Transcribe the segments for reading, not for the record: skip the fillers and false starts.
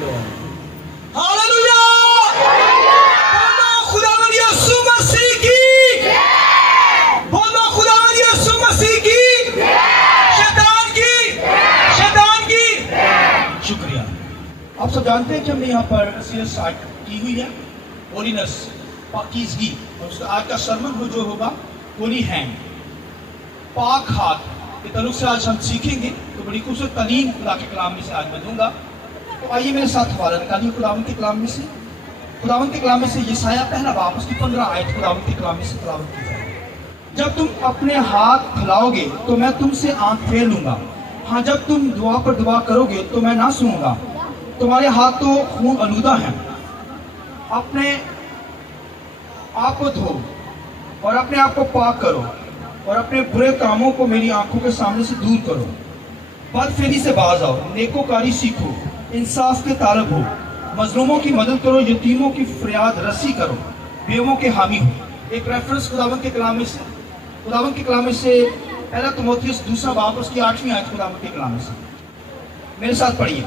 Hallelujah! बोलो खुदावंद यीशु मसीह की! बोलो खुदावंद यीशु मसीह की! शैतान की! शुक्रिया। आप सब जानते हैं कि हमने यहाँ पर सीरीज स्टार्ट की हुई है, होलीनेस, पाकीज़गी, और उसका आज का सरमन जो होगा होली हैंड, पाक हाथ के ताल्लुक से आज हम सीखेंगे। तो बड़ी खूबसूरत तालीम खुदा के कलाम में से आज मैं दूंगा। तो आइए मेरे साथ हवाला निकालिए खुदावंद के कलाम में से। खुदावंद के कलाम में से यशायाह पहला बाब उसकी 15 आयत खुदावंद के कलाम में से तिलावत की जाए। जब तुम अपने हाथ फैलाओगे तो मैं तुमसे आंख फेर लूंगा। हाँ, जब तुम दुआ पर दुआ करोगे तो मैं ना सुनूंगा। तुम्हारे हाथ तो खून आलूदा हैं। अपने आप को धो और अपने आप को पाक करो और अपने बुरे कामों को मेरी आंखों के सामने से दूर करो। बदफेली से बाज आओ, नेकोकारी सीखो, इंसाफ के तालब हो, मजलूमों की मदद करो, यतीमों की फरियाद रसी करो, बेवों के हामी हो। एक रेफरेंस खुदावंद के कलाम में से, खुदावंद के कलाम में से पहला तीमुथियुस दूसरा बाब उसकी 8वीं आयत खुदावंद के कलाम में से मेरे साथ पढ़िए।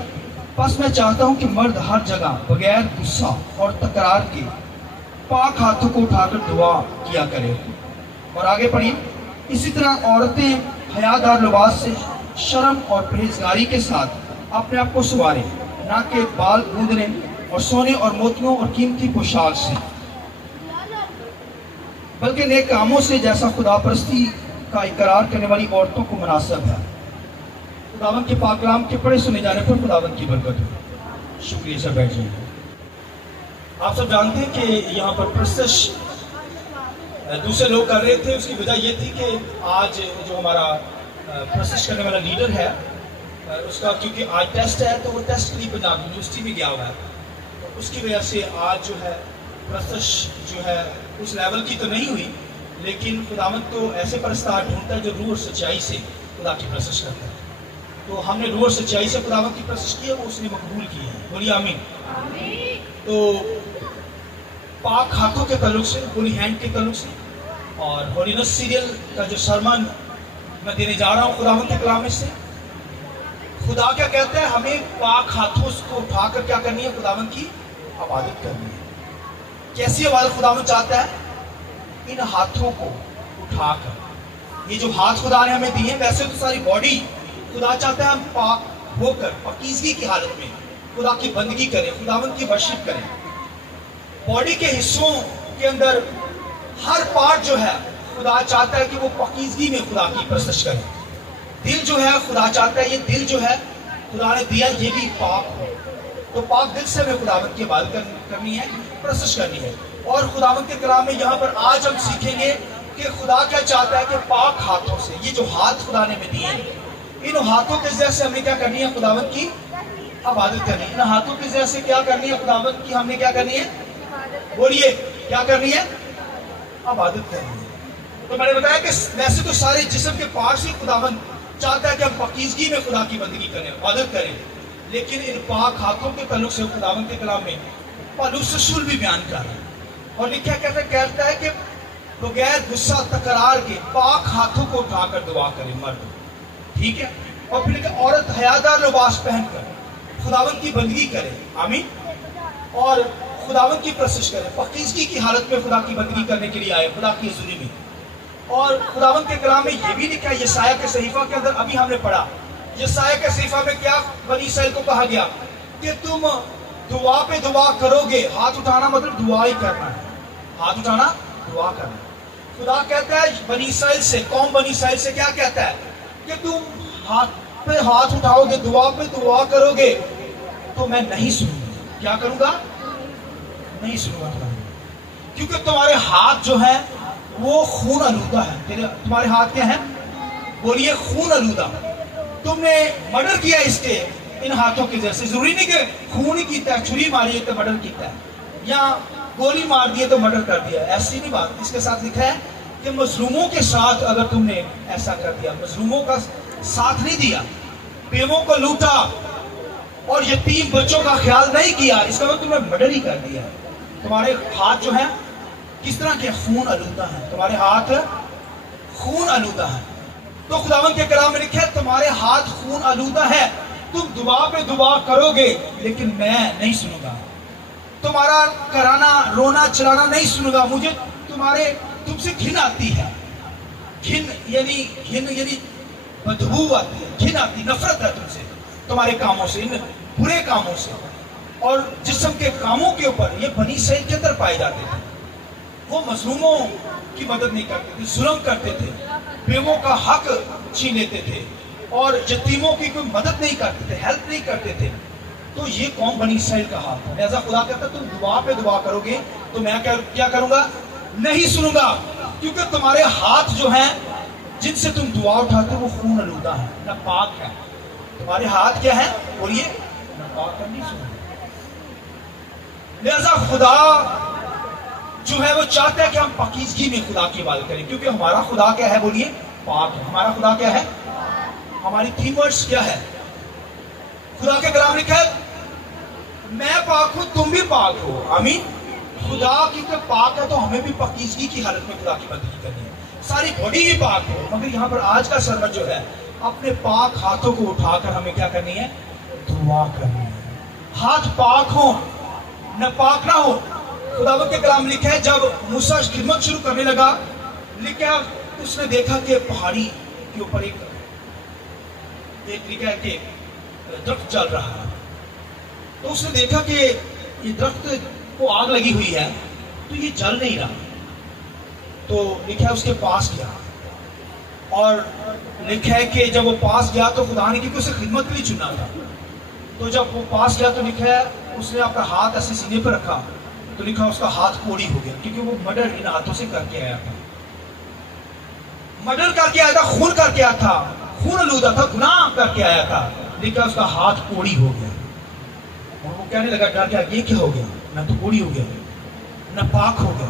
बस मैं चाहता हूँ कि मर्द हर जगह बगैर गुस्सा और तकरार के पाक हाथों को उठाकर दुआ किया करे। और आगे पढ़िए। इसी तरह औरतें हयादार लिबास से शर्म और परहेजगारी के साथ अपने आप को संवारें, ना कि बाल गूंदने और सोने और मोतियों और कीमती पोशाक से, बल्कि नेक कामों से, जैसा खुदापरस्ती का इकरार करने वाली औरतों को मुनासिब है। खुदावंद के पाक कलाम के पढ़े सुने जाने पर खुदावंद की बरकत हो। शुक्रिया सर, बैठिए। आप सब जानते हैं कि यहाँ पर प्रस्तश दूसरे लोग कर रहे थे। उसकी वजह ये थी कि आज जो हमारा प्रस्तश करने वाला लीडर है उसका, क्योंकि आज टेस्ट है तो वो टेस्ट के लिए पंजाब यूनिवर्सिटी में गया हुआ है, तो उसकी वजह से आज जो है प्रस्तश जो है उस लेवल की तो नहीं हुई। लेकिन खुदावंद तो ऐसे परस्तार ढूंढता है जो रूह और सच्चाई से खुदा की प्रस्तश करता है। तो हमने रूह और सच्चाई से खुदावंद की प्रस्तश की है, वो उसने मकबूल की है। बोलिए आमीन। तो पाक हाथों के ताल्लुक से, होली हैंड के ताल्लुक से, और होलीनेस सीरियल का जो सरमन मैं देने जा रहा हूँ खुदावंद के कलाम में से, खुदा क्या कहता है, हमें पाक हाथों को उठाकर क्या करनी है, खुदावंद की इबादत करनी है। कैसी इबादत खुदावंद चाहता है? इन हाथों को उठाकर। ये जो हाथ खुदा ने हमें दिए, वैसे तो सारी बॉडी खुदा चाहता है हम पाक होकर पाकीज़गी की हालत में खुदा की बंदगी करें, खुदावंद की वर्शिप करें। बॉडी के हिस्सों के अंदर हर पार्ट जो है खुदा चाहता है कि वो पाकीज़गी में खुदा की प्रस्तश करे। दिल जो है खुदा चाहता है, ये दिल जो है खुदा ने दिया, ये भी पाक हो। तो पाक दिल से हमें खुदावंद की इबादत करनी है, प्रस्तश करनी है। और खुदावंद के कलाम में यहाँ पर आज हम सीखेंगे कि खुदा क्या चाहता है कि पाक हाथों से, ये जो हाथ खुदा ने हमें दिए हैं, इन हाथों के जरिए से हमें क्या करनी है, खुदावंद की इबादत करनी है। इन हाथों के जरिए से क्या करनी है, खुदावंद की हमने क्या करनी है, बोलिए क्या करनी है, इबादत करनी है। तो मैंने बताया कि वैसे तो सारे जिस्म के पार्ट से खुदावंद चाहता है कि हम पाकीज़गी में खुदा की बंदगी करें, इबादत करें। लेकिन इन पाक हाथों के ताल्लुक से खुदावंद के कलाम में पौलुस रसूल भी बयान कर रहा है और लिखा कहता है कि बगैर गुस्सा तकरार के पाक हाथों को उठाकर दुआ करें मर्द, ठीक है। और फिर औरत हयादार लिबास पहनकर खुदावंद की बंदगी करे, आमीन, और खुदावंद की प्रस्तश करे, पाकीज़गी की हालत में खुदा की बंदगी करने के लिए आए खुदा की हुज़ूरी में। और खुदावंद के कलाम में ये भी लिखा है, यशायाह के सहीफा के अंदर, अभी हमने पढ़ा, यशायाह के सहीफा में क्या बनी इसराइल को कहा गया कि तुम दुआ पे दुआ करोगे। हाथ उठाना मतलब दुआ ही करना है, हाथ उठाना दुआ करना। खुदा कहता है बनी इसराइल से, कौम बनी इसराइल से क्या कहता है कि तुम हाथ पे हाथ उठाओगे, दुआ पे दुआ करोगे तो मैं नहीं सुनूंगा। क्या करूंगा? नहीं सुनूंगा तुम्हारे, क्योंकि तुम्हारे हाथ जो है वो खून आलूदा है। तुम्हारे हाथ क्या है? बोलिए खून आलूदा। तुमने मर्डर किया इसके, इन हाथों के जैसे। जरूरी नहीं कि खून ही कीता है, छुरी मारी है तो मर्डर कीता है, या गोली मार दी है तो मर्डर कर दिया, ऐसी नहीं बात। इसके साथ लिखा है कि मजलूमों के साथ अगर तुमने ऐसा कर दिया, मजलूमों का साथ नहीं दिया, बेवों को लूटा और यतीम बच्चों का ख्याल नहीं किया, इसका मतलब तुमने मर्डर ही कर दिया। तुम्हारे हाथ जो है किस तरह के? खून आलूदा है, तुम्हारे हाथ खून आलूदा है। तो खुदावंद के कलाम में लिखा है तुम्हारे हाथ खून आलूदा है, तुम दुआ पे दुआ करोगे लेकिन मैं नहीं सुनूंगा, तुम्हारा कराना रोना चलाना नहीं सुनूंगा, मुझे तुमसे घिन आती है। घिन यानी बदबू आती है, घिन आती, नफरत है तुमसे, तुम्हारे कामों से, इन बुरे कामों से। और जिस्म के कामों के ऊपर ये बनी इसराइल के अंदर पाए जाते थे। वो मजलूमों की मदद नहीं करते थे, जुल्म करते थे, बेवों का हक छीन लेते थे और यतीमों की कोई मदद नहीं करते थे, हेल्प नहीं करते थे। तो ये कौम बनी इसराइल का हाल था। लिहाजा खुदा कहता तुम दुआ पे दुआ करोगे तो मैं क्या करूंगा? नहीं सुनूंगा, क्योंकि तुम्हारे हाथ जो हैं जिनसे तुम दुआ उठाते हो वो खून आलूदा है, ना पाक है। तुम्हारे हाथ क्या है? बोलिए, ना पाक है, नहीं सुनूंगा। लिहाजा खुदा जो है वो चाहता है कि हम पाकीज़गी में खुदा की इबादत करें, क्योंकि हमारा खुदा क्या है? बोलिए, पाक है। हमारा खुदा क्या है? हमारी थीम वर्ड्स क्या है? खुदा के कलाम लिखा है मैं पाक हूं तुम भी पाक हो। आमीन। खुदा की तो पाक है तो हमें भी पाकीज़गी की हालत में खुदा की बंदगी करनी है। सारी बॉडी ही पाक हो, मगर यहाँ पर आज का सरमत जो है अपने पाक हाथों को उठाकर हमें क्या करनी है? दुआ करनी है। हाथ पाक हो न पाक ना हो। खुदावंद के कलाम लिखा है जब मूसा खिदमत शुरू करने लगा, लिखा उसने देखा कि पहाड़ी के ऊपर एक लिखा है कि दरख्त जल रहा है। तो उसने देखा कि ये दरख्त को आग लगी हुई है तो ये जल नहीं रहा। तो लिखा है उसके पास गया और लिखा है कि जब वो पास गया तो खुदा ने क्योंकि उसे खिदमत के लिए चुना था, तो जब वो पास गया तो लिखा है उसने अपना हाथ ऐसे सीने पर रखा तो लिखा उसका हाथ कोड़ी हो गया, क्योंकि वो मर्डर इन हाथों से करके आया था, मर्डर करके आया था, खून करके आया था, खून आलूदा था, गुनाह करके आया था। लिखा उसका हाथ कोड़ी हो गया और वो कहने लगा डर गया, ये क्या हो गया? मैं तो कोड़ी हो गया, न पाक हो गया।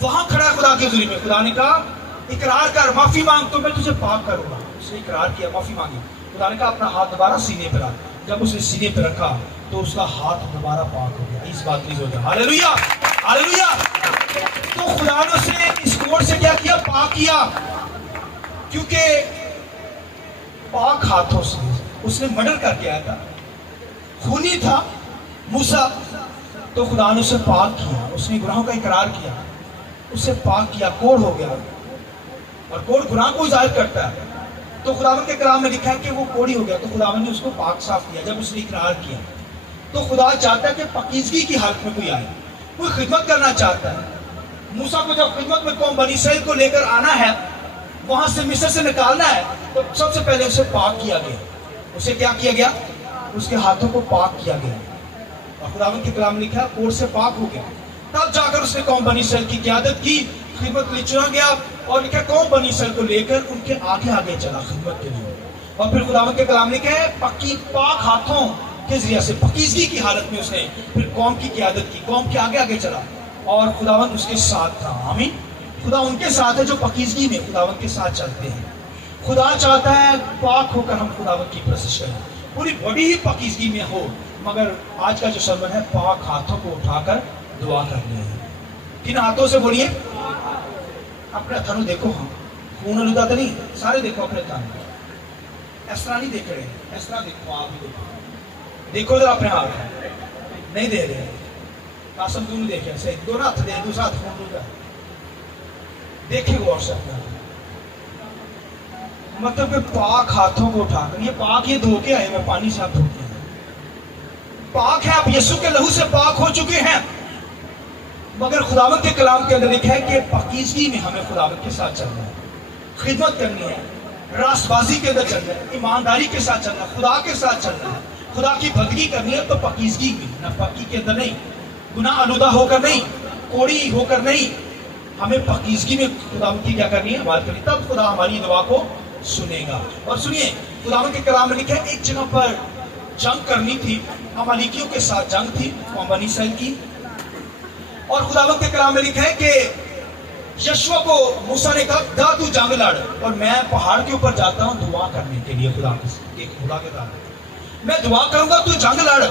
वहां खड़ा खुदा के हुजूर में, खुदा ने कहा इकरार कर, माफी मांग तो मैं तुझे पाक करूंगा। उसने इकरार किया, माफी मांगी। खुदा ने कहा अपना हाथ दोबारा सीने पर रख। जब उसने सीने पर रखा तो उसका हाथ दोबारा पाक हो गया। इस बात की हो गया। Hallelujah, hallelujah. तो खुदा ने उसे इस कोड से क्या किया? पाक किया, क्योंकि पाक हाथों से उसने मर्डर करके आया था, खूनी था मूसा। तो खुदा ने उसे पाक किया, उसने गुनाहों का इकरार किया, उसे पाक किया, कोड हो गया। और कोड गुनाह को जाहिर करता है। तो खुदावंद के कलाम में लिखा है कि वो कोड़ी हो गया तो खुदावंद ने उसको पाक साफ किया जब उसने इकरार किया। तो खुदा चाहता है कि पाकीज़गी की हालत में कोई आए, कोई खिदमत करना चाहता है। मूसा को जब खिदमत में कौम बनी इसराइल को लेकर आना है, वहां से मिस्र से निकालना है, तो सबसे पहले उसे पाक किया गया। उसे क्या किया गया? उसके हाथों को पाक किया गया। और खुदावंद के कलाम लिखा है कोड से पाक हो गया। तब जाकर उसने कौम बनी इसराइल की क़यादत की, खिदमत के लिए चुना गया और लिखा कौम बनी इसराइल को लेकर उनके आगे आगे चला खिदमत के लिए। और फिर खुदावंद के कलाम लिखा है पाक हाथों के जरिए से पाकीज़गी की हालत में उसने फिर कौम की क़यादत की, कौम के आगे आगे चला और खुदावंद उसके साथ था। आमीन। खुदा उनके साथ है जो पाकीज़गी में खुदावंद के साथ चलते हैं। खुदा चाहता है पाक होकर हम खुदावंद की प्रशंसा करें, पूरी बॉडी ही पाकीज़गी में हो। मगर आज का जो सरमन है पाक हाथों को उठाकर दुआ करनी है। किन हाथों से? बोलिए, अपने थानों देखो। हम खून आलूदा तो नहीं, सारे देखो अपने थानों। इस तरह नहीं देख रहे, इस तरह देखो, आप भी देखो, देखो जरा अपने हाथ नहीं दे रहे। कासम तुम देखे ऐसे दोनों हाथ दे, दूसरा हाथ खून आलूदा देखे गौर से अपना। मतलब कि पाक हाथों को उठाकर, ये पाक ये धो के आए, मैं पानी से आप धोते हैं, पाक है, आप यीशु के लहू से पाक हो चुके हैं। मगर खुदावंद के कलाम के अंदर लिखा है कि पाकीज़गी में हमें खुदावंद के साथ चलना है, खिदमत करनी है, रास्तबाजी के अंदर चलना है, ईमानदारी के साथ चलना है, खुदा के साथ चलना है, खुदा की बंदगी करनी है। तो पाकीज़गी में, नापाकी के अंदर नहीं, गुनाह आलूदा होकर नहीं, कोड़ी होकर नहीं, हमें पाकीज़गी में खुदावंद की क्या करनी है? बात करनी। तब खुदा हमारी दुआ को सुनेगा। और सुनिए, खुदावंद के कलाम में लिखा है एक जगह पर जंग करनी थी, अमालेकियों के साथ जंग थी कौम बनी इसराइल की। और खुदावंद के कलाम में लिखा है कि यशवा को मूसा ने कहा जा तू जंग लड़, और मैं पहाड़ के ऊपर जाता हूँ दुआ करने के लिए खुदा के साथ, मैं दुआ करूंगा तू जंग लड़।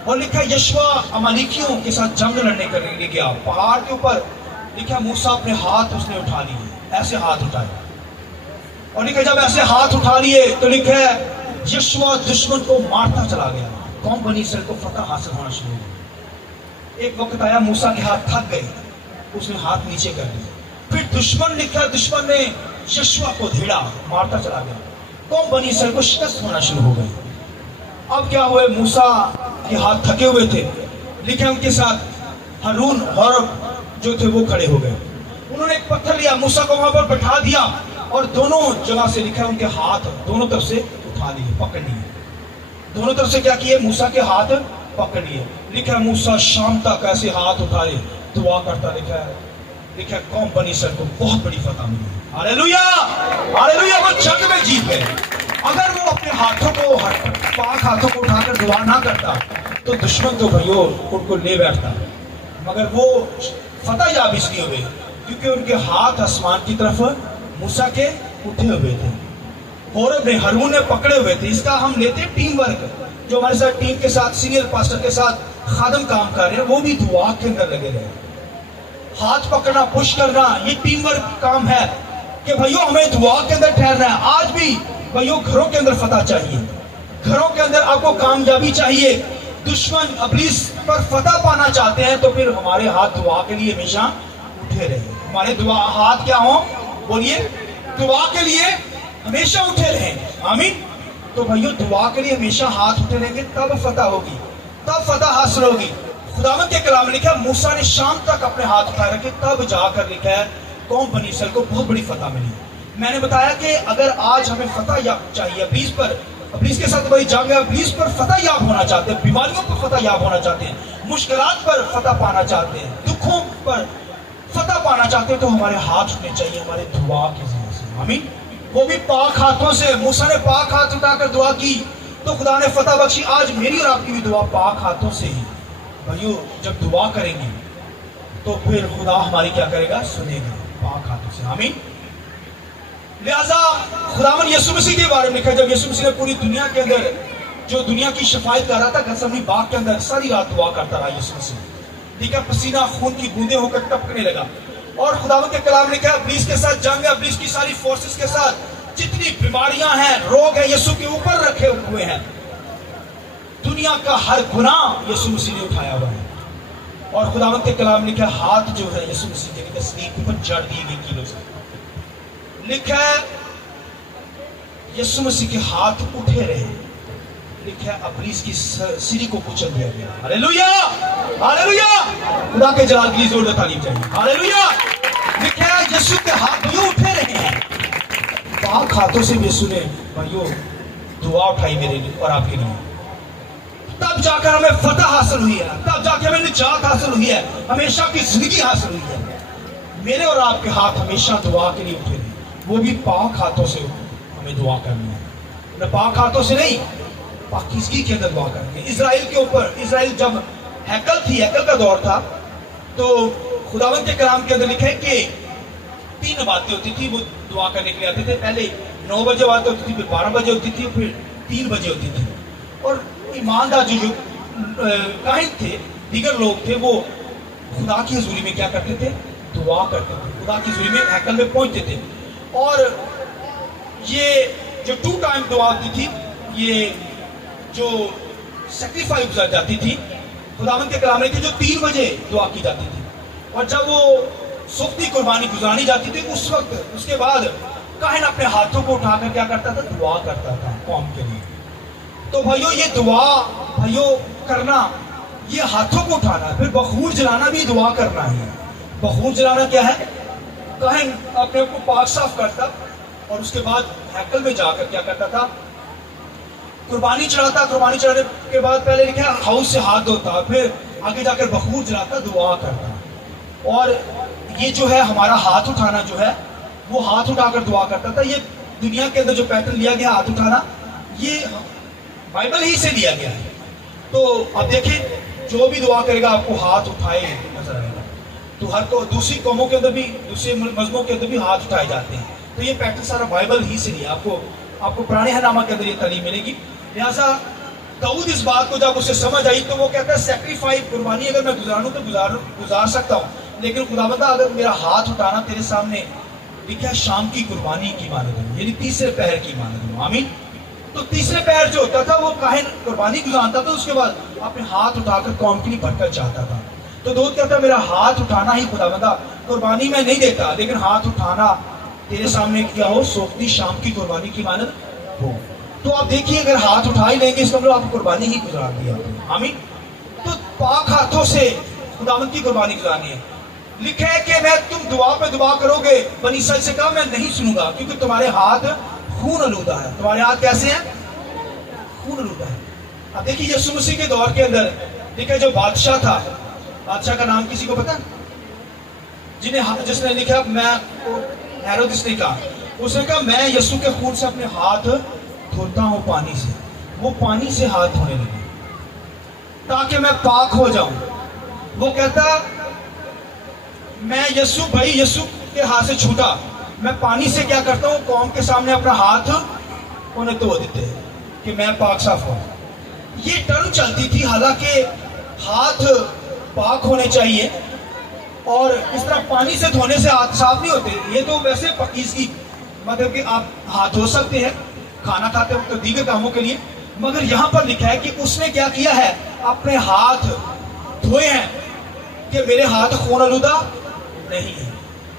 और लिखा यशवा अमालेकियों के साथ जंग लड़ने करने के लिए गया पहाड़ के ऊपर। लिखा मूसा अपने हाथ उसने उठा लिए, ऐसे हाथ उठाए, और लिखा जब ऐसे हाथ उठा लिए तो लिखा यशुआ दुश्मन को मारता चला गया। कौम बनी इसराइल को फतह हासिल होना शुरू हो गया। एक वक्त आया मूसा के हाथ थक गए, उसने हाथ नीचे कर दिया। फिर दुश्मन लिखा, दुश्मन ने यशुआ को धेड़ा, मारता चला गया। कौम बनी इसराइल को शिकस्त होना शुरू हो गई। अब क्या हुए, मूसा के हाथ थके हुए थे, लिखे उनके साथ हारून और जो थे वो खड़े हो गए। उन्होंने एक पत्थर लिया, मूसा को वहां पर बैठा दिया और दोनों जगह से लिखा उनके हाथ दोनों तरफ से उठा लिए, पकड़ लिए। दोनों तरफ से क्या किए, मूसा के हाथ पकड़ लिए। लिखा मूसा शाम तक ऐसे हाथ उठाए, दुआ करता। लिखा कौम बनी इसराइल को बहुत बड़ी फतह मिली। Hallelujah, hallelujah. वो जंग में जीत गए। अगर वो अपने हाथों को, पाक हाथों को उठाकर दुआ ना करता तो दुश्मन तो भाइयों उनको ले बैठता। मगर वो फतह याब इसलिए हुए क्योंकि उनके हाथ आसमान की तरफ मूसा के उठे हुए थे, होरेब ने, हारून ने पकड़े हुए थे। इसका हम लेते हैं टीम वर्क। जो हमारे साथ टीम के साथ, सीनियर पास्टर के साथ खादम काम कर रहे हैं, वो भी दुआ के अंदर लगे रहे। हाथ पकड़ना, पुश करना, ये टीम वर्क काम है कि भाइयों हमें दुआ के अंदर ठहरना है। आज भी भाइयों घरों के अंदर फतह चाहिए, घरों के अंदर आपको कामयाबी चाहिए। दुश्मन इब्लीस पर फतह पाना चाहते हैं तो फिर हमारे हाथ दुआ के लिए हमेशा उठे रहे। हमारे दुआ हाथ क्या हो, बोलिए, दुआ के लिए हमेशा उठे रहे। आमीन। तो भाइयों दुआ के लिए हमेशा हाथ उठे रहेंगे, तब फतह होगी, तब फतह हासिल होगी। खुदावंद के कलाम में लिखा है मूसा ने शाम तक अपने हाथ उठाए रखे, तब जाकर लिखा है कौम बनी इसराइल को बहुत बड़ी फतह मिली। मैंने बताया कि अगर आज हमें फतह याब चाहिए, इब्लीस के साथ हमारी जंग है, इब्लीस पर फतह याब होना चाहते हैं, बीमारियों पर फतह याब होना चाहते हैं, मुश्किलात पर फतह पाना चाहते हैं, दुखों पर फतह पाना चाहते हैं, तो हमारे हाथ उठने चाहिए, हमारे दुआ के जरिए से। आमीन। वो भी पाक हाथों से। मूसा ने पाक हाथ उठाकर दुआ की तो खुदा ने फतह बख्शी। आज मेरी और आपकी भी दुआ पाक हाथों से ही। भाइयों जब दुआ करेंगे तो फिर खुदा हमारी क्या करेगा, सुनेगा, पाक हाथों से। आमीन। लिहाजा खुदावन यीशु मसीह के बारे में लिखा, जब यीशु मसीह ने पूरी दुनिया के अंदर जो दुनिया की शफायत कर रहा था, गत्सेमनी बाग के अंदर सारी रात दुआ करता रहा यीशु मसीह। ठीक है, पसीना खून की बूंदें होकर टपकने लगा। और खुदावन के कलाम ने लिखा, इब्लीस के साथ जंग है, इब्लीस की सारी फोर्सेस के साथ जितनी बीमारियां हैं, रोग है, यीशु के ऊपर रखे हुए हैं। दुनिया का हर गुनाह यीशु मसीह ने उठाया हुआ है। और खुदावन के कलाम ने लिखा, हाथ जो है यीशु मसीह के तस्लीम के ऊपर जड़ दिए गए कीलों से। लिखा है यीशु मसीह के हाथ उठे रहे। लिखा है इब्लीस की सिरी को कुचल दिया गया। Hallelujah, hallelujah. खुदा के जलाल के लिए जोरदार तालीम चाहिए। हालेलुया। लिखा है यीशु के हाथ भाइयों उठे रहे हैं। पाक हाथों से यीशु ने भाइयों दुआ उठाई मेरे लिए और आपके लिए। तब जाकर हमें फतह हासिल हुई है, तब जाकर हमें निजात हासिल हुई है, हमेशा की जिंदगी हासिल हुई है। मेरे और आपके हाथ हमेशा दुआ के लिए उठे रहे, वो भी पाक हाथों से हमें दुआ करनी है। न पाक हाथों से नहीं, पाकिज़गी के अंदर दुआ करनी है। इजराइल के ऊपर, इजराइल जब हैकल थी, हैकल का दौर था, तो खुदावंद के कलाम के अंदर लिखा है कि 3 बातें होती थी, वो दुआ करने के लिए आते थे। पहले 9 बजे बातें होती थी, फिर 12 बजे होती थी, फिर 3 बजे होती थी। और ईमानदार जो काहिन थे, दीगर लोग थे, वो खुदा की हजूरी में क्या करते थे, दुआ करते थे। खुदा की हजूरी में हैकल में पहुंचते थे। और ये जो 2 टाइम दुआ होती थी, ये जो सेक्रीफाइस गुजर जाती थी, खुदावंद के कलाम में जो 3 बजे दुआ की जाती थी। और जब वो सुफ्ती कुर्बानी गुजारी जाती थी, उस वक्त उसके बाद काहिन अपने हाथों को उठाकर क्या करता था, दुआ करता था कौम के लिए। तो भाइयों ये दुआ भाइयों करना, ये हाथों को उठाना, फिर बखूर जलाना भी दुआ करना है। बखूर जलाना क्या है, काहिन अपने को पाक साफ करता और उसके बाद हैकल में जाकर क्या करता था, कुर्बानी चढ़ाता। कुर्बानी चढ़ाने के बाद पहले लिखा है हाउस से हाथ धोता, फिर आगे जाकर बखूर जलाता, दुआ करता। और ये जो है हमारा हाथ उठाना जो है, वो हाथ उठाकर दुआ करता था। ये दुनिया के अंदर जो पैटर्न लिया गया हाथ उठाना, ये बाइबल ही से लिया गया है। तो अब देखें, जो भी दुआ करेगा आपको हाथ उठाए नजर आएगा। तो हर को दूसरी कौमों के अंदर भी, दूसरे मजहबों के अंदर भी हाथ उठाए जाते हैं। तो ये पैटर्न सारा बाइबल ही से लिया। आपको पुराने हनामा के अंदर ये तालीम मिलेगी। लिहाजा दाऊद इस बात को जब उसे समझ आई तो वो कहता है, सेक्रीफाइस कुर्बानी अगर मैं गुजारूं तो गुजार सकता हूँ, लेकिन खुदावंदा अगर मेरा हाथ उठाना तेरे सामने लिखा शाम की कुर्बानी की मानद हूँ, यानी तीसरे पहर की मानद हूँ। आमीन। تو تیسرے پیر جو ہوتا تھا وہ کاہن قربانی گزارتا تھا، اس کے بعد اپنے ہاتھ اٹھا کر قوم کے لیے بھٹکنا چاہتا تھا. تو داؤد کہتا میرا ہاتھ اٹھانا ہی خداوندا، قربانی میں نہیں دیتا لیکن ہاتھ اٹھانا تیرے سامنے کیا ہو، سوکھتی شام کی قربانی کی مانند ہو. تو آپ دیکھیے اگر ہاتھ اٹھا ہی لیں گے اس کا مطلب آپ قربانی ہی گزار دیا. آمین. تو پاک ہاتھوں سے خداوند کی قربانی گزارنی ہے. لکھا ہے کہ میں تم دعا پہ دعا کرو گے، بنی اسرائیل سے کہا میں نہیں سنوں گا کیونکہ تمہارے ہاتھ خون آلودہ ہے. تمہارے ہاتھ کیسے ہیں؟ خون آلودہ ہے. اب دیکھیے یسوع مسیح کے دور کے اندر لکھا جو بادشاہ تھا، بادشاہ کا نام کسی کو پتا؟ جس نے لکھا میں ہیرودس نے کہا، اس نے کہا میں یسوع کے خون سے اپنے ہاتھ دھوتا ہوں پانی سے. وہ پانی سے ہاتھ دھونے لگے تاکہ میں پاک ہو جاؤں. وہ کہتا میں یسوع کے ہاتھ سے چھوٹا، میں پانی سے کیا کرتا ہوں، قوم کے سامنے اپنا ہاتھ انہیں دھو دیتے ہیں کہ میں پاک صاف ہوں. یہ ٹرم چلتی تھی، حالانکہ ہاتھ پاک ہونے چاہیے اور اس طرح پانی سے دھونے سے ہاتھ صاف نہیں ہوتے. یہ تو ویسے پاکیزگی مطلب کہ آپ ہاتھ دھو سکتے ہیں کھانا کھاتے وقت دیگر کاموں کے لیے، مگر یہاں پر لکھا ہے کہ اس نے کیا کیا ہے، اپنے ہاتھ دھوئے ہیں کہ میرے ہاتھ خون آلودہ نہیں ہے.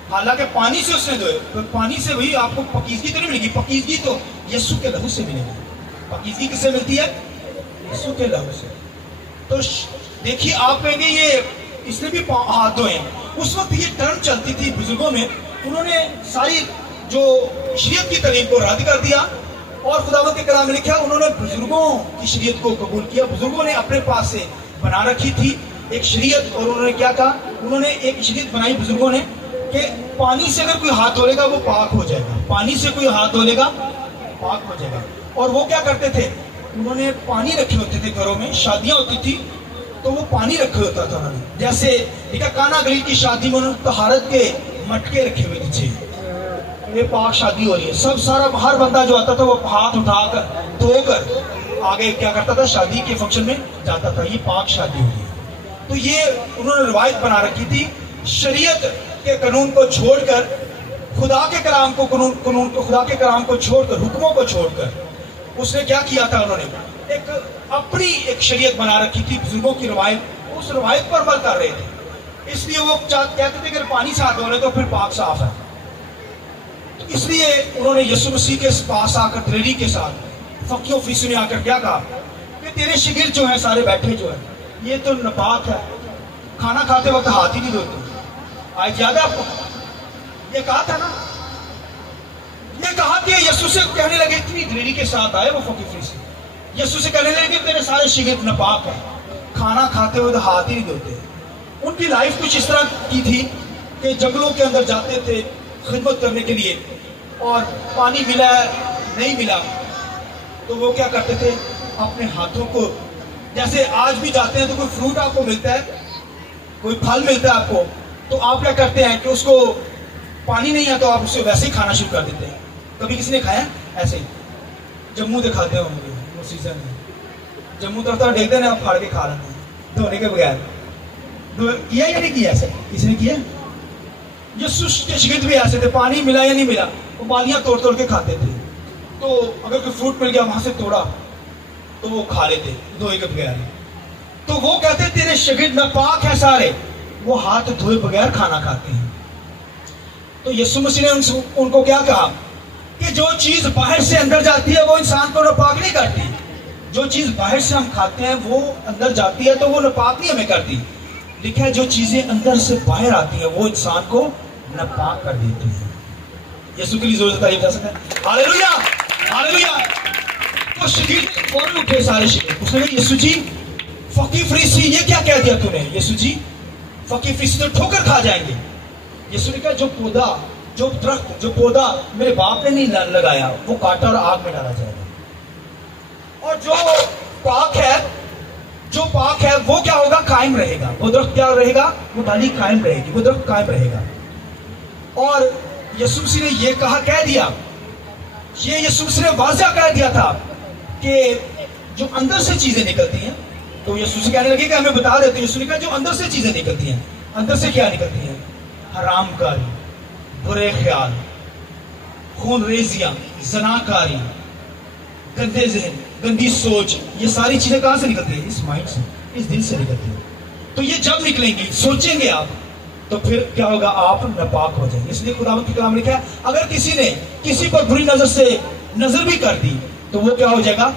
حالانکہ پانی سے اس نے دھوئے، تو پانی سے وہی آپ کو پاکیزگی تو نہیں ملے گی، پاکیزگی تو یسوع کے لہو سے ملے گی. پاکیزگی کس سے ملتی ہے؟ یسوع کے لہو سے. تو دیکھیے آپ کہیں گے یہ اس نے بھی ہاتھ دھوئے ہیں. اس وقت یہ ٹرم چلتی تھی بزرگوں میں، انہوں نے ساری جو شریعت کی تعلیم کو رد کر دیا اور خداوند کے کلام میں لکھا انہوں نے بزرگوں کی شریعت کو قبول کیا. بزرگوں نے اپنے پاس سے بنا رکھی تھی ایک شریعت، اور انہوں نے کیا کہا، انہوں نے ایک شریعت بنائی بزرگوں نے کہ پانی سے اگر کوئی ہاتھ دھو لے گا وہ پاک ہو جائے گا. پانی سے کوئی ہاتھ دھو لے گا پاک ہو جائے گا. اور وہ کیا کرتے تھے، انہوں نے پانی رکھے ہوتے تھے گھروں میں، شادیاں ہوتی تھی تو وہ پانی رکھے ہوتا تھا انہوں نے. جیسے دیکھا کانا گلیل کی شادی میں انہوں نے طہارت کے مٹکے رکھے ہوئے تھے، یہ پاک شادی ہو رہی ہے. سب سارا ہر بندہ جو آتا تھا وہ ہاتھ اٹھا کر دھو کر آگے کیا کرتا تھا، شادی کے فنکشن میں جاتا تھا. یہ پاک شادی ہو رہی ہے. تو یہ انہوں نے روایت بنا رکھی تھی. شریعت کے قانون کو چھوڑ کر خدا کے کلام کو خدا کے کلام کو چھوڑ کر، حکموں کو چھوڑ کر اس نے کیا کیا تھا، انہوں نے ایک اپنی ایک شریعت بنا رکھی تھی. بزرگوں کی روایت، اس روایت پر عمل کر رہے تھے. اس لیے وہ کہتے تھے کہ اگر پانی سے ہاتھ دھو رہے تو پھر پاک صاف ہے. اس لیے انہوں نے یسوع مسیح کے پاس آ کر دلیری کے ساتھ فقیوں فریسیوں نے آ کر کیا کہا کہ تیرے شاگرد جو ہیں سارے بیٹھے جو ہیں یہ تو ناپاک ہے، کھانا کھاتے وقت ہاتھ ہی نہیں دھوتے. آج یاد ہے آپ کو یہ کہا تھا نا، یہ کہا کہ یسوع سے کہنے لگے، اتنی دلیری کے ساتھ آئے وہ فقیر فریسی، یسوع سے کہنے لگے کہ تیرے سارے شاگرد ناپاک ہیں، کھانا کھاتے ہوئے ہاتھ ہی نہیں دھوتے. ان کی لائف کچھ اس طرح کی تھی کہ جنگلوں کے اندر جاتے تھے خدمت کرنے کے لیے، اور پانی ملا نہیں ملا تو وہ کیا کرتے تھے، اپنے ہاتھوں کو، جیسے آج بھی جاتے ہیں تو کوئی فروٹ آپ کو ملتا ہے، کوئی پھل ملتا ہے آپ کو، تو آپ کیا کرتے ہیں کہ اس کو پانی نہیں ہے تو آپ اسے ویسے ہی کھانا شروع کر دیتے ہیں. کبھی کسی نے کھایا ایسے ہی؟ جموں دکھاتے ہیں مجھے وہ سیزن میں، جموں طرف دیکھتے ہیں آپ پھاڑ کے کھا لیتے ہیں دھونے کے بغیر. کیا یا نہیں کیا ایسے؟ کسی نے کیا؟ یسوع کے شاگرد بھی ایسے تھے، پانی ملا یا نہیں ملا وہ بالیاں توڑ توڑ کے کھاتے تھے. تو اگر کوئی فروٹ مل گیا وہاں سے توڑا تو وہ کھا لیتے دھوئے کے بغیر. تو وہ کہتے تیرے شاگرد ناپاک ہیں سارے، وہ ہاتھ دھوئے بغیر کھانا کھاتے ہیں. تو یسوع مسیح نے ان کو کیا کہا کہ جو چیز باہر سے اندر جاتی ہے وہ انسان کو ناپاک نہیں کرتی. جو چیز باہر سے ہم کھاتے ہیں وہ اندر جاتی ہے تو وہ ناپاک نہیں ہمیں کرتی. لکھا ہے جو چیزیں اندر سے باہر آتی ہیں وہ انسان کو ناپاک کر دیتی ہیں. یسوع کے لیے زور سے تعریف جا سکتا ہے. Hallelujah hallelujah. تو شاگرد فوراً اٹھے سارے شاگرد، اس نے کہا یسوع جی فقیر فریسی یہ کیا کہہ دیا تو نے؟ یسوع جی فقیر فریسی تو ٹھوکر کھا جائیں گے. یسوع نے کہا جو پودا، جو درخت، جو پودا میرے باپ نے نہیں لگایا وہ کاٹا اور آگ میں ڈالا جائے گا. اور جو پاک ہے وہ کیا ہوگا؟ قائم رہے گا. وہ درخت کیا رہے گا؟ وہ ڈالی قائم رہے گی، وہ درخت قائم رہے گا. اور یسوع مسیح نے یہ کہہ دیا، یہ یسوع مسیح نے واضح کہہ دیا تھا کہ جو اندر سے چیزیں نکلتی ہیں، تو یسوع سے کہنے لگے کہ ہمیں بتا دیتے ہیں. یسوع نے کہا جو اندر سے چیزیں نکلتی ہیں، اندر سے کیا نکلتی ہیں؟ حرام کاری، برے خیال، خون ریزیاں، زناکاری، गंदे जहन, गंदी सोच, ये सारी चीजें कहां से निकलती है? इस माइंड से, इस दिल से निकलती है। तो ये जब निकलेंगी, सोचेंगे आप, तो फिर क्या होगा? आप नापाक हो जाएंगे। इसलिए खुदावंद की कलाम लिखा है, अगर किसी ने किसी पर बुरी नजर से नजर भी कर दी तो वो क्या हो जाएगा?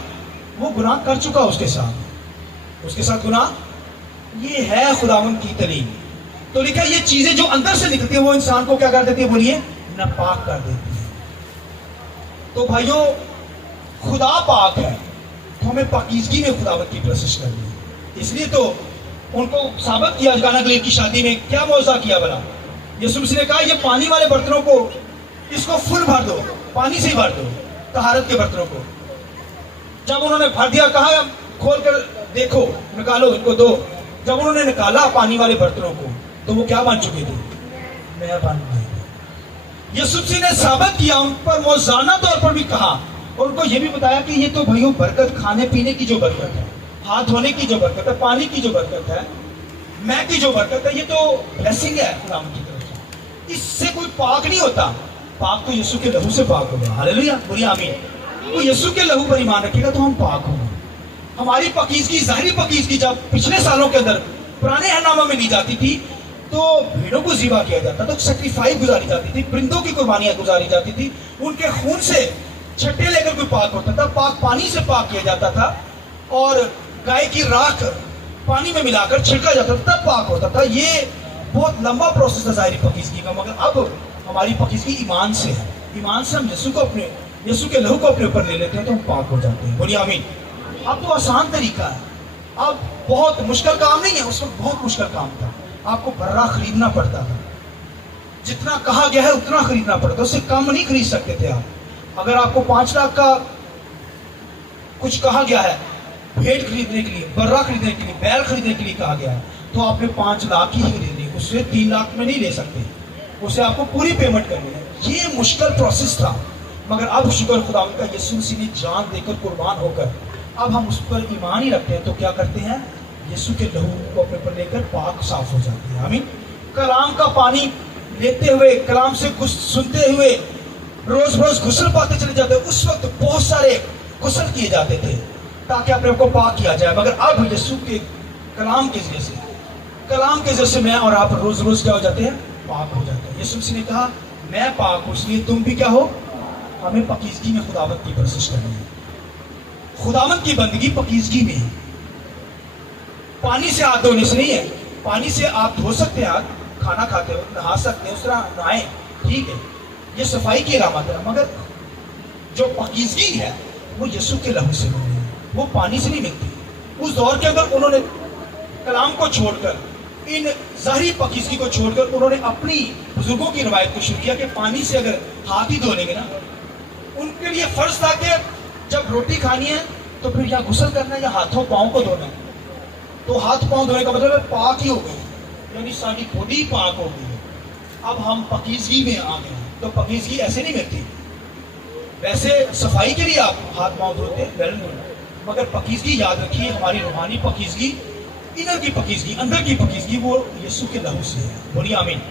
वो गुनाह कर चुका उसके साथ गुनाह। ये है खुदावंद की तालीम। तो लिखा ये चीजें जो अंदर से निकलती है वो इंसान को क्या कर देती है? बोलिए, नापाक कर देती है। तो भाइयों, खुदा पाक है तो हमें पाकीज़गी में खुदावंद की कोशिश करनी है। इसलिए तो उनको साबित किया काना गलील की शादी में, क्या मौजज़ा किया भला? यीशु मसीह ने कहा ये पानी वाले बर्तनों को इसको फुल भर दो, पानी से ही भर दो, तहारत के बर्तनों को। जब उन्होंने भर दिया, कहा खोल कर देखो, निकालो, इनको दो। जब उन्होंने निकाला पानी वाले बर्तनों को, तो वो क्या बन चुके थे? मैं बन गए। यीशु मसीह ने साबित किया, उन पर मौज़ाना तौर पर भी कहा, और उनको ये भी बताया कि ये तो भाइयों बरकत, खाने पीने की जो बरकत है, हाथ धोने की जो बरकत है, पानी की जो बरकत है, मैं की जो बरकत है, ये तो ब्लेसिंग है खुदा की तरफ से। इससे कोई पाक नहीं होता। पाक तो यीशु के लहू से पाक होगा। हालेलुया, बोलिए आमीन। तो यीशु के लहू पर ईमान रखिएगा तो हम पाक होंगे। हमारी पाकीज़गी, ज़ाहिरी पाकीज़गी जब पिछले सालों के अंदर पुराने अहनामा में ली जाती थी, तो भेड़ों को ज़िबा किया जाता था, सैक्रिफाइस गुजारी जाती थी, परिंदों की कुर्बानियां गुजारी जाती थी, उनके खून से छट्टे लेकर कोई पाक होता था, पाक पानी से पाक किया जाता था, और गाय की राख पानी में मिलाकर छिड़का जाता था, तब पाक होता था। ये बहुत लंबा प्रोसेस था ज़ाहिरी पाकीज़गी का। मगर अब हमारी पाकीज़गी ईमान से है। ईमान से हम यीशु के लहू को अपने ऊपर ले लेते हैं तो हम पाक हो जाते हैं। बोलिए आमीन। अब तो आसान तरीका है, अब बहुत मुश्किल काम नहीं है। उस वक्त बहुत मुश्किल काम था, आपको बर्रा खरीदना पड़ता था, जितना कहा गया है उतना खरीदना पड़ता, उससे कम नहीं खरीद सकते थे आप। अगर आपको 5 लाख का कुछ कहा गया है भेड़ खरीदने के लिए, बर्रा खरीदने के लिए, बैल खरीदने के लिए कहा गया है, तो आपने 5 लाख ही खरीदनी, उससे 3 लाख में नहीं ले सकते, उसे आपको पूरी पेमेंट करनी है। ये मुश्किल प्रोसेस था। मगर अब शुक्र खुदा का, यीशु मसीह ने जान देकर कुर्बान होकर अब हम उस पर ईमान ही रखते हैं, तो क्या करते हैं? यीशु के लहू को अपने पर लेकर पाक साफ हो जाते हैं। आमीन। कलाम का पानी लेते हुए, कलाम से सुनते हुए रोज रोज गुस्ल पाते चले जाते। उस वक्त बहुत सारे गुस्ल किए जाते थे ताकि अपने को पाक किया जाए। मगर अब यीशु के कलाम के जरिए से मैं और आप रोज रोज क्या हो जाते हैं? पाक हो जाते हैं। यीशु मसीह ने कहा मैं पाक हूं, इसलिए तुम भी क्या हो? हमें पाकीज़गी में खुदावंद की कोशिश करनी है। खुदावंद की बंदगी पाकीज़गी में है। पानी से हाथ धोने से नहीं है। पानी से आप धो सकते हैं, हाथ खाना खाते हो, नहा सकते हैं, उस तरह नहाएं, ठीक है, ये सफाई की अलामत है। मगर जो पाकीज़गी है वो यीशु के लहू से मिलती है, वो पानी से नहीं मिलती। उस दौर के अंदर उन्होंने कलाम को छोड़कर, इन ज़ाहिरी पाकीज़गी को छोड़कर, उन्होंने अपनी बुजुर्गों की रवायत को शुरू किया कि पानी से अगर हाथ ही धो लेंगे ना, उनके लिए फर्ज था कि जब रोटी खानी है तो फिर या गुस्ल करना है या हाथों पाँव को धोना है। तो हाथ पाँव धोने का मतलब है पाक ही हो गई, यानी सारी बॉडी पाक हो गई है। अब हम पाकीज़गी में आ गए हैं। तो पाकीज़गी ऐसे नहीं मिलती। वैसे सफाई के लिए आप हाथ पाँव धोते वेल, मगर पाकीज़गी याद रखिए, हमारी रूहानी पाकीज़गी, इनर की पाकीज़गी, अंदर की पाकीज़गी, वो यीशु के लहू से है। बोलिए आमीन।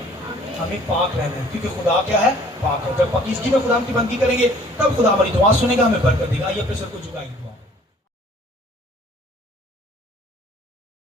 हमें पाक रहना है, क्योंकि खुदा क्या है? पाक है। जब पाकीज़गी में खुदा की बंदगी करेंगे तब खुदा हमारी दुआ सुनेगा, हमें बरकत देगा। आइए अपने सर को झुकाएंगे।